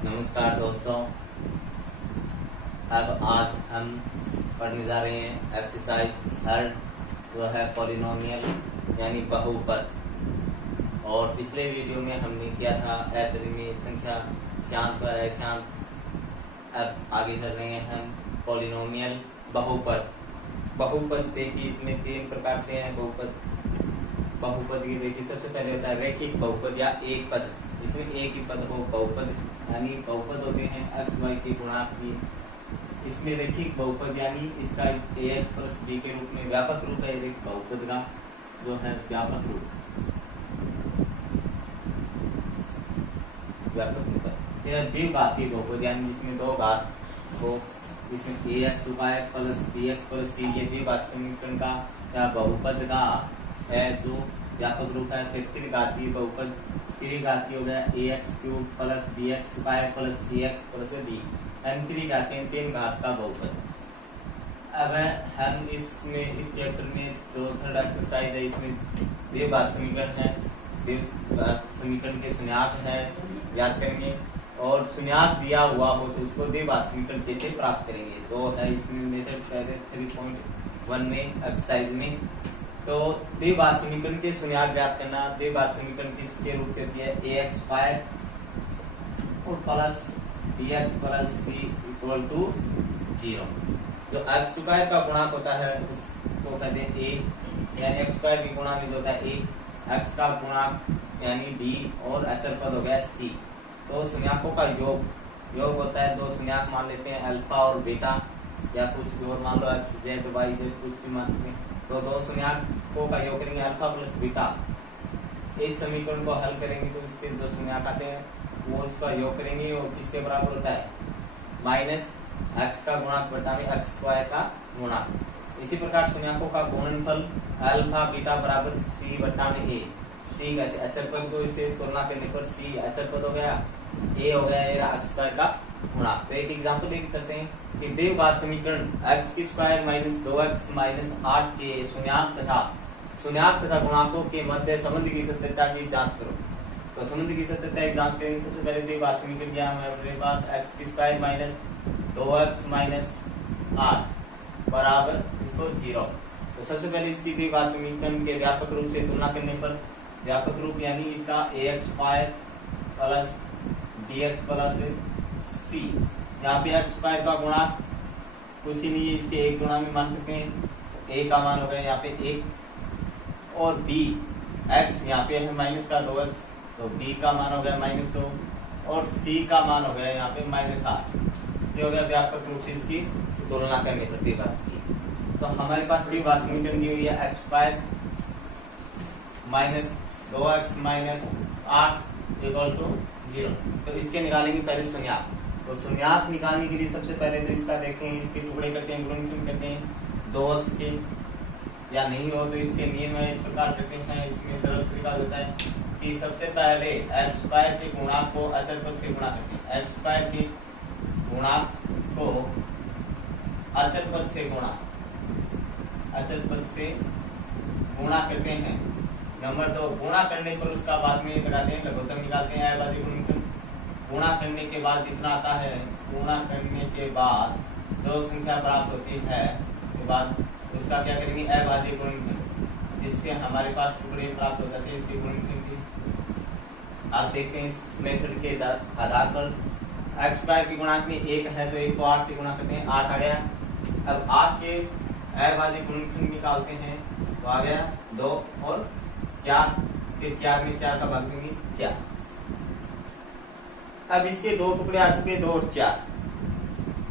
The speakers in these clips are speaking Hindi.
नमस्कार दोस्तों। अब आज हम पढ़ने जा रहे हैं एक्सरसाइज थर्ड, जो है पॉलिनोमियल यानी बहुपद। और पिछले वीडियो में हमने किया था अपरिमेय संख्या, शांत व अशांत। अब आगे चल रहे हैं हम पॉलिनोमियल बहुपद। बहुपद देखिए, इसमें तीन प्रकार से हैं बहुपद। बहुपद की देखिए, सबसे पहले होता है रैखिक बहुपद या एक पद। इसमें एक ही पद हो बहुपद, यानी बहुपद होते हैं एक्स वाई के गुणांक की। इसमें रैखिक बहुपद यानी इसका ax प्लस b के रूप में व्यापक रूप है एक बहुपद का, जो है व्यापक रूप है। द्विघाती बहुपद यानी जिसमें दो घात हो, इसमें ax उपाय प्लस bx प्लस c ये द्विघात समीकरण का या बहुपद का है जो व्यापक रूप है। फिर त्रिघातीय बहुपद, त्रिघातीय हो गया ax क्यूब प्लस bx उपाय प्लस cx प्लस d, यानी त्रिघातीय तीन घात का बहुपद। अब हम इसमें इस चैप्टर में जो थर्ड एक्सरसाइज है, इसमें द्विघात समीकरण है, द्विघात समीकरण के शून्याक है याद करेंगे। और शून्याक दिया हुआ हो तो उसको द्विघात समीकरण कैसे प्राप्त करेंगे, तो है इसमें मेथड पहले 3.1 में एक्सरसाइज में। तो द्विघात समीकरण के शून्याक ज्ञात करना। द्विघात समीकरण किसके रूप कहती है ax स्क्वायर और plus bx plus c equal to 0। जो x स्क्वायर का गुणांक होता है उसको कहते हैं a, यानी x स्क्वायर की गुणा में जो होता है a, x का गुणांक यानी b और अचर पद हो गया c। तो शून्याकों का योग होता है। दो शून्याक मान लेते हैं अल्फा और बीटा, या कुछ भी और मान लो x z y z कुछ भी मान सकते हैं। तो दो शून्याकों का योग करेंगे अल्फा प्लस बीटा। इस समीकरण को हल करेंगे तो इसके जो शून्याक आते हैं वो उसका योग करेंगे और किसके बराबर होता है माइनस एक्स का गुणांक बटा में एक्स स्क्वायर का गुणांक। इसी प्रकार शून्याकों का गुणनफल अल्फा बीटा बराबर सी बटा में ए। सी कहते हैं अचर पद को, इसे तुलना करने पर सी अचर पद हो गया, ए हो गया एक्स स्क्वायर का गुणांक। तो एक एग्जांपल लेके चलते हैं कि द्विघात समीकरण एक्स की स्क्वायर माइनस 2x माइनस 8 के शून्याक तथा गुणांकों के मध्य संबंध की सत्यता की जांच करो। तो संबंध की सत्यता की जांच करेंगे। सबसे पहले द्विघात समीकरण क्या है हमारे पास, एक्स की स्क्वायर माइनस 2x माइनस 8 बराबर इसको 0। तो सबसे पहले इसकी द्विघात समीकरण के व्यापक रूप से तुलना करने पर, व्यापक रूप यानी इसका ax square plus bx plus c, यहाँ पे एक्स स्क्वायर का गुणा कुछ ही नहीं है, इसके एक गुणा में मान सकते हैं। a का मान हो गया यहाँ पे 1 और b x यहाँ पे है माइनस का 2x, तो b का मान हो गया -2 और c का मान हो गया यहाँ पे -8। ये हो गया व्यापक रूप से इसकी तुलना करने पर द्विघात की। तो हमारे पास द्विघात समीकरण दी हुई है x square minus 2x minus 8 equal to 0। तो इसके निकालेंगे पहले शून्याक। तो शून्याक निकालने के लिए सबसे पहले तो इसका देखें, इसके टुकड़े करते हैं, गुणनफल करते हैं 2x के, या नहीं हो तो इसके नियम है इस प्रकार करते हैं। इसमें सरल तरीका होता है कि सबसे पहले एक्स स्क्वायर के गुणांक को अचर पद से गुणा करते हैं। एक्स स्क्वायर के गुणांक को अचर पद से गुणा करते हैं। नंबर 2, गुणा करने पर उसका बाद में लगाते हैं, लघुत्तम निकालते हैं अभाज्य गुणनफल। गुणा करने के बाद जितना आता है, गुणा करने के बाद जो संख्या प्राप्त होती है के बाद उसका क्या करेंगे अभाज्य गुणनफल, जिससे हमारे पास टुकड़े प्राप्त हो जाते हैं इसके गुणनफल के। आप देखते हैं इस मेथड के आधार पर एक्स स्क्वायर के गुणांक में 1 है तो 1 को 8 से गुणा करते हैं, 8 आ गया। अब 8 के अभाज्य गुणनफल निकालते हैं तो आ गया 2 और 4, फिर 4 में 4 का भाग देंगे 4। अब इसके दो टुकड़े आ चुके 2 और 4,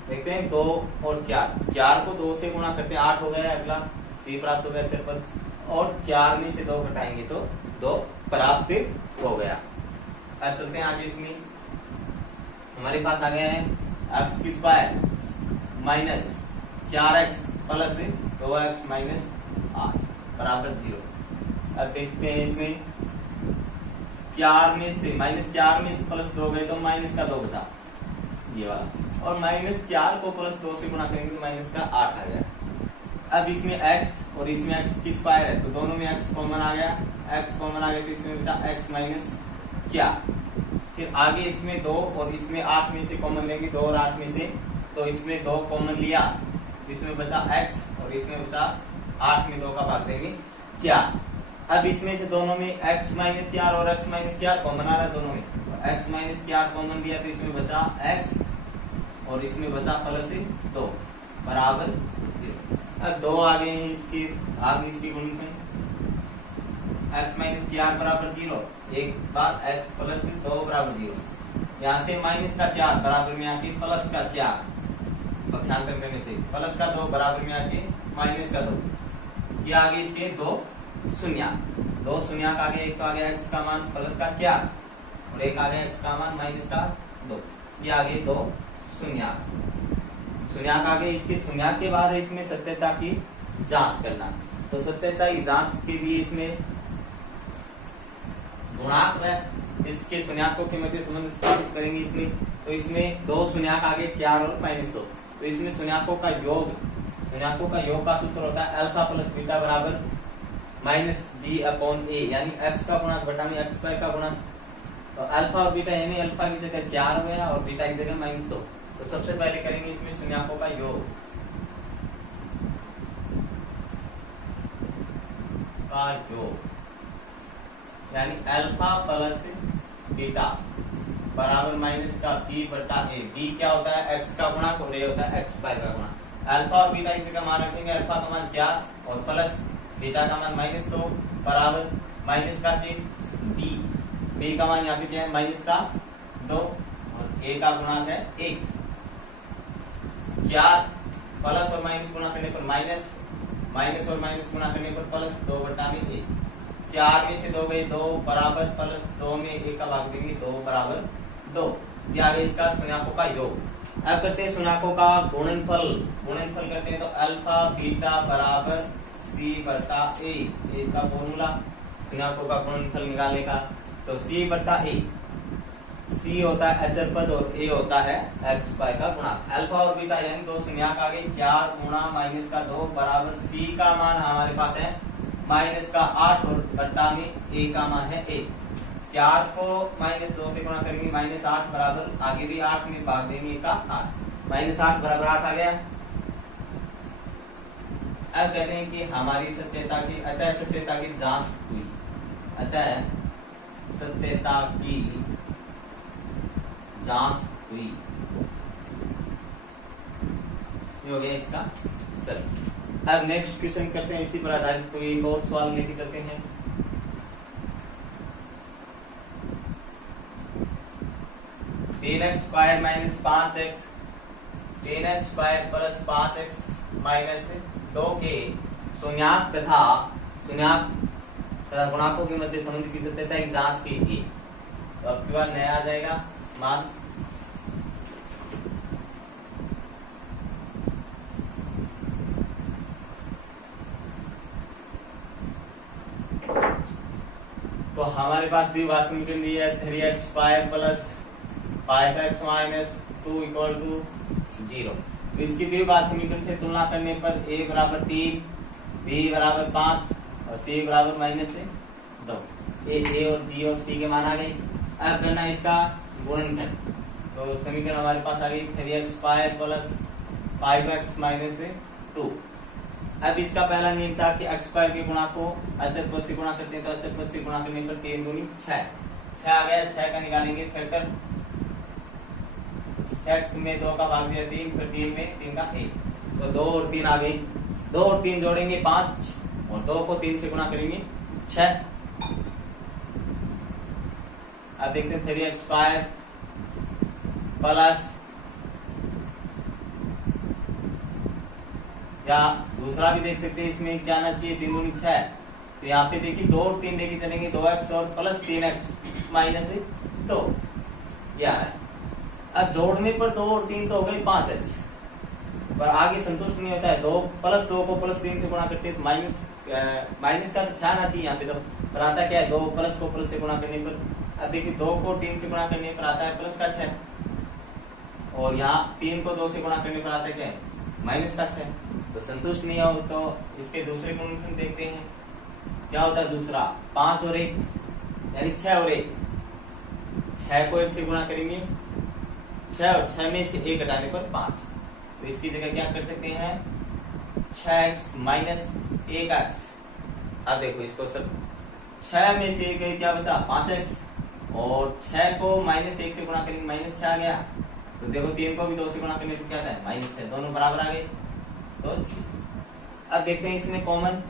देखते हैं 2 और 4 को 2 से गुणा करते हैं 8 हो गया, अगला c प्राप्त हो गया अचर पद, और 4 में से 2 घटाएंगे तो 2 प्राप्त हो गया। अब चलते हैं आगे। इसमें हमारे पास आ गया है एक्स की square minus 4x plus 2x minus 8 बराबर 0। अब देखते हैं इसमें 4 में से -4 में से प्लस 2 गए तो माइनस का 2 बचा, ये वाला, और -4 को प्लस 2 से गुणा करेंगे तो माइनस का 8 आ गया। अब इसमें x और इसमें x की स्क्वायर है तो दोनों में x कॉमन आ गया, x कॉमन आ गया तो इसमें बचा x माइनस 4। फिर आगे इसमें 2 और इसमें 8 में से कॉमन लेंगे, 2 और 8 में से, तो इसमें 2 कॉमन लिया, इसमें बचा x और इसमें बचा 8 में 2 का भाग देंगे 4। अब इसमें से दोनों में x माइनस 4 और x माइनस 4 कॉमन आ रहा है दोनों में, तो x माइनस 4 कॉमन लिया तो इसमें बचा x और इसमें बचा प्लस 2 बराबर 0। अब 2 आ गए हैं इसके गुणनफल, x माइनस 4 बराबर 0, एक बार x प्लस 2 बराबर 0। यहाँ से माइनस का 4 बराबर में आके प्लस का 4, पक्षांतर करने से प्लस का 2 बराबर में आके माइनस का 2। ये आगे इसके 2 शून्य आगे, एक तो आ गया x का मान प्लस का 4 और एक आ गया x का मान माइनस का 2। ये आगे 2 शून्य आगे, इसके शून्य के बाद इसमें सत्यता की जांच करना। तो सत्यता की जांच के लिए इसमें गुणांक है, इसके शून्याकों के मध्य संबंध स्थापित करेंगे इसमें। तो इसमें 2 शून्याक आगे 4 और माइनस 2, तो इसमें शून्याकों का योग का सूत्र होता है अल्फा प्लस बीटा बराबर माइनस बी अपॉन ए, यानी x का गुणक बटा में x स्क्वायर का गुणक। तो अल्फा और बीटा, यानी अल्फा की जगह 4 हो गया और बीटा की जगह माइनस 2। तो सबसे पहले करेंगे इसमें शून्याकों का योग, यानी अल्फा प्लस बीटा बराबर माइनस का बी बटा ए। बी क्या होता है x का गुणक और ए होता है x स्क्वायर का गुणक। अल्फा और बीटा की जगह मान रखेंगे, अल्फा का मान 4 और प्लस बीटा का मान माइनस 2 बराबर माइनस का चिन्ह बी, बी का मान यहाँ पे क्या है माइनस का 2 और ए का गुणक है 1। 4 प्लस और माइनस गुणा करने पर माइनस, माइनस और माइनस गुणा करने पर प्लस 2 बटा में ए। 4 में से 2 गए 2 बराबर प्लस 2 में 1 का भाग देंगे 2 बराबर 2। ये आ गया इसका शून्याकों का योग। अब करते हैं शून्याकों का गुणनफल करते हैं। तो अल्फा बीटा बराबर सी बटा ए, ये इसका फॉर्मूला शून्याकों का गुणनफल निकालने का। तो सी बटा ए, सी होता है अचर पद और ए होता है एक्स स्क्वायर का गुणक। अल्फा और बीटा यानी 2 शून्याक आ गए, 4 गुणा माइनस का 2 बराबर सी का मान हमारे पास है माइनस का 8 और बट्टा में ए का मान है 1। 4 को माइनस 2 से गुणा करेंगे माइनस 8 बराबर, आगे भी 8 में भाग देंगे का 8, माइनस 8 बराबर 8 आ गया। अब कहते हैं कि हमारी सत्यता की, अतः सत्यता की जांच हुई, अतः सत्यता की जांच हुई, ये हो गया इसका सर। अब नेक्स्ट क्वेश्चन करते हैं, इसी पर आधारित कोई एक और सवाल लेके करते हैं। तीन x square minus 5x, 3x square plus 5x minus 2 के शून्याक तथा गुणाकों के मध्य संबंध की सत्यता की जांच कीजिए। तो अब की बार नया आ जाएगा मान। तो हमारे पास द्विघात समीकरण दिया है 3x square plus 5x minus 2 equal to 0। तो इसकी द्विघात समीकरण से तुलना करने पर a बराबर 3, b बराबर 5 और c बराबर माइनस 2। a और b और c के मान आ गए। अब करना है इसका गुणनफल। तो समीकरण हमारे पास आ गई 3x square plus 5x minus 2। अब इसका पहला नियम था कि x स्क्वायर के गुणा को अचर पद से गुणा करते हैं, तो अचर पद से गुणा करने पर 3 दूनी 6, 6 आ गया। 6 का निकालेंगे फैक्टर, 6 में 2 का भाग दिया 3, फिर 3 में 3 का 1, तो 2 और 3 आ गई। 2 और 3 जोड़ेंगे 5 और 2 को 3 से गुणा करेंगे 6। अब देखते हैं 3x स्क्वायर प्लस, या दूसरा भी देख सकते हैं, इसमें क्या आना चाहिए 3 दूनी 6। तो यहाँ पे देखिए 2 और 3 लेके चलेंगे 2x और प्लस 3x माइनस 2, ये आ रहा है। अब जोड़ने पर 2 और 3 तो हो गए 5x, पर आगे संतुष्ट नहीं होता है। 2 प्लस 2 को प्लस 3 से गुणा करते हैं तो माइनस का तो 6 आना चाहिए यहाँ पे, तो पर आता क्या है 2 प्लस को प्लस से गुणा करने पर। अब देखिए 2 को 3 से गुणा करने पर आता है प्लस का 6, और यहाँ 3 को 2 से गुणा करने पर आता है क्या है माइनस का 6। तो संतुष्ट नहीं हो तो इसके दूसरे गुणनफल देखते हैं क्या होता है। दूसरा 5 और 1 यानी 6 और 1, 6 को 1 से गुणा करेंगे, 6 और 6 में से 1 घटाने पर 5, तो इसकी जगह क्या कर सकते हैं 6x माइनस 1x। अब देखो इसको सब 6 में से 1 क्या बचा 5x, और 6 को -1 से गुणा करेंगे -6 आ गया, तो देखो 3 को भी 2 से गुणा करने पर क्या था -6, दोनों बराबर आ गए, तो अब देखते हैं इसमें कॉमन,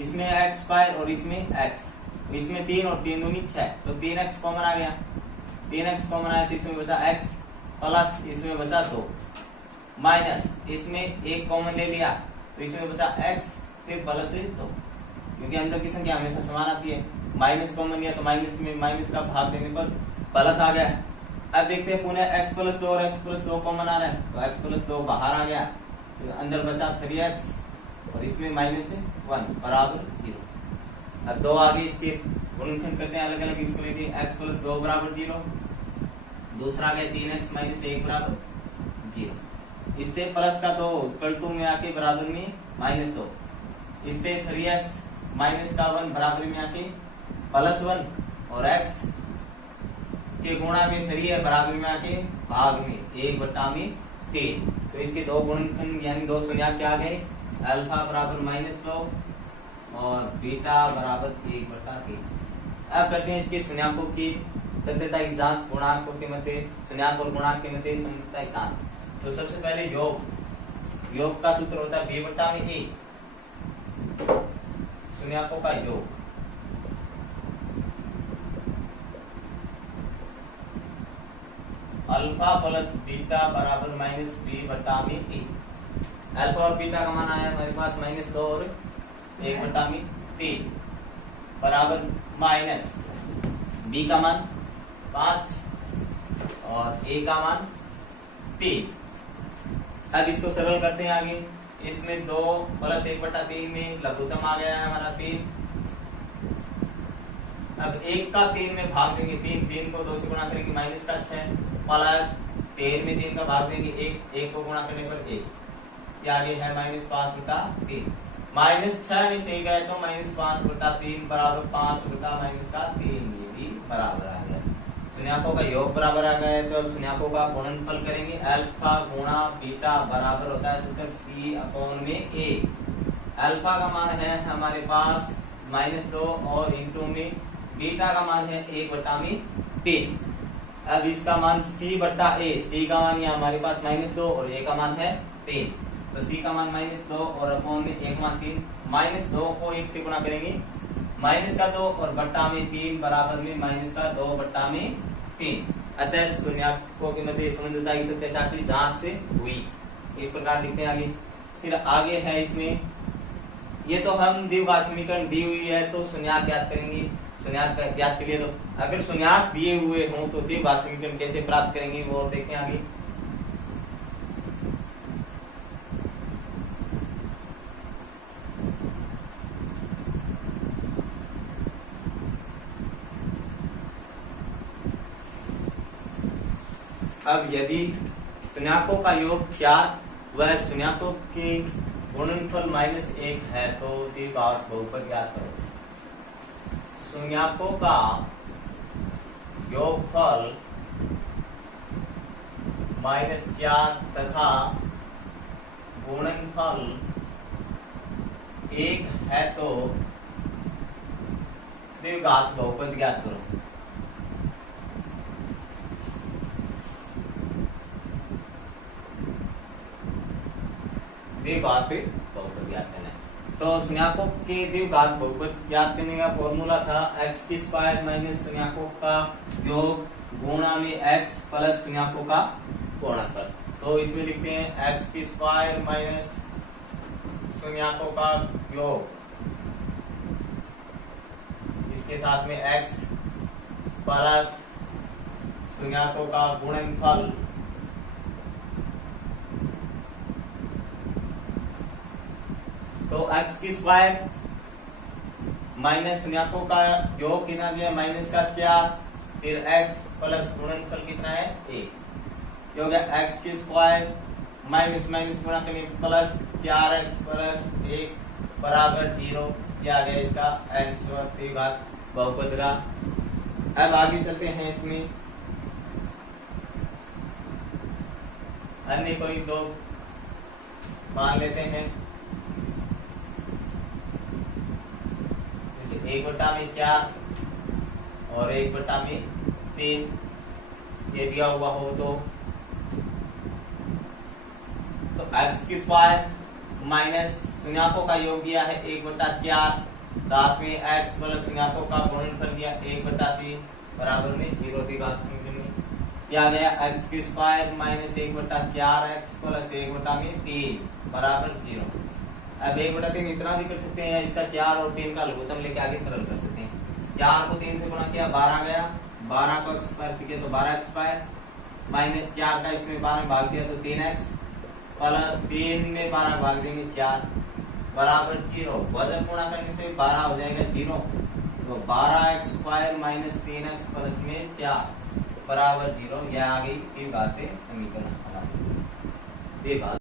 इसमें x स्क्वायर और इसमें x, तो इसमें 3 और 3 दूनी 6, तो 3x कॉमन आ गया, 3x कॉमन आया तो इसमें बचा x प्लस इसमें बचा 2 माइनस इसमें 1 कॉमन ले लिया तो इसमें बचा x फिर प्लस से 2, क्योंकि अंदर की संख्या हमेशा समान आती है, माइनस कॉमन लिया तो माइनस में माइनस का भाग देने पर प्लस आ गया। अब देखते हैं पुनः x प्लस 2 और x प्लस 2 कॉमन आ रहा है, तो x प्लस 2 बाहर आ गया, तो अंदर बचा 3x और इसमें -1 बराबर 0। अब 2 आगे इसके गुणनखंड करते हैं अलग अलग, इसको लेके x प्लस 2 बराबर 0, दूसरा आ गया 3x माइनस 1 बराबर 0, इससे प्लस का 2 इक्वल टू में आके बराबर में -2, इससे 3x माइनस का 1 बराबर में आके +1, और x के गुणा में 3 है बराबर में आके भाग में 1/3, तो इसके दो गुणनखंड यानी दो शून्य क्या आ गए, अल्फा बराबर -2 और बीटा बराबर 1/3। अब करते हैं इसके शून्याकों की सत्यता की जांच, गुणांकों के मध्य शून्याक और गुणांक के मध्य सत्यता की जांच। तो सबसे पहले योग का सूत्र होता है b/a, शून्याकों का योग, अल्फा प्लस बीटा बराबर -b/a। अल्फा और बीटा का मान आया हमारे पास -2 और 1/3 बराबर माइनस b का मान 5 और a का मान 3। अब इसको सरल करते हैं आगे, इसमें 2 प्लस 1/3 में लघुत्तम आ गया है हमारा 3। अब 1 का 3 में भाग देंगे 3 को 2 से गुणा करेंगे -6 प्लस 3 में 3 का भाग देंगे 1 को गुणा करने पर 1, ये आगे है -5/3, -6 में से 1 गए तो -5/3 बराबर 5/-3, ये भी बराबर आ गया। शून्याकों का योग बराबर आ गया है, तो अब शून्याकों का गुणनफल करेंगे, अल्फा गुणा बीटा बराबर होता है सूत्र c/a। अल्फा का मान है हमारे पास -2 और इंटू में बीटा का मान है 1/3। अब इसका मान c/a, c का मान यहाँ हमारे पास -2 और a का मान है 3, तो c का मान -2 और अपॉन में 1 मान 3, -2 को 1 से गुणा करेंगे -2 और बट्टा में 3 बराबर में -2/3। अतः शून्याकों के मध्य संबंधता की सत्यता की जांच से हुई, इस प्रकार लिखते हैं आगे। फिर आगे है इसमें, ये तो हम द्विघात समीकरण दी हुई है तो शून्याक ज्ञात करेंगे। शून्याक ज्ञात के लिए तो अगर शून्याक दिए हुए हों तो द्विघात समीकरण कैसे प्राप्त करेंगे वो देखते हैं आगे। अब यदि शून्याकों का योग 4 व शून्याकों के गुणनफल -1 है तो द्विघात बहुपद ज्ञात करो। शून्याकों का योगफल -4 तथा गुणनफल 1 है तो द्विघात बहुपद ज्ञात करो। द्विघात बहुपद ज्ञात करना है, तो शून्याकों के द्विघात बहुपद ज्ञात करने का फॉर्मूला था x² माइनस शून्याकों का योग गुणा में x प्लस शून्याकों का गुणनफल। तो इसमें लिखते हैं x² माइनस शून्याकों का योग, इसके साथ में x प्लस शून्याकों का गुणनफल तो x² माइनस शून्याकों का योग कितना दिया -4, फिर x प्लस गुणनफल कितना है 1, हो गया x² माइनस माइनस गुणा करने प्लस 4x प्लस 1 बराबर 0, ये आ गया इसका x द्विघात बहुपद का अब आगे चलते हैं इसमें अन्य कोई दो मान लेते हैं, जैसे 1/4 और 1/3 ये दिया हुआ हो तो एक्स की स्क्वायर माइनस शून्यकों का योग दिया है 1/4, साथ में एक्स प्लस शून्यकों का गुणनफल दिया 1/3 बराबर में 0 की घात समीकरण में क्या गया एक्स की स्क्वायर माइनस 1/4 एक्स प्लस 1/3 बराबर 0। अब 1/3 इतना भी कर सकते हैं या इसका 4 और 3 का लघुत्तम लेके आगे सरल कर सकते हैं। 4 को 3 से गुणा किया 12 गया, 12 को एक्स स्क्वायर से किया तो 12 स्क्वायर माइनस 4 का इसमें 12 भाग दिया तो 3x प्लस 3 में 12 भाग देंगे 4 बराबर 0। वजन गुणा करने से 12 हो जाएगा 0, तो 12x square minus 3x plus में 4 बराबर 0। यह आ गई 3 बातें समीकरण हमारी।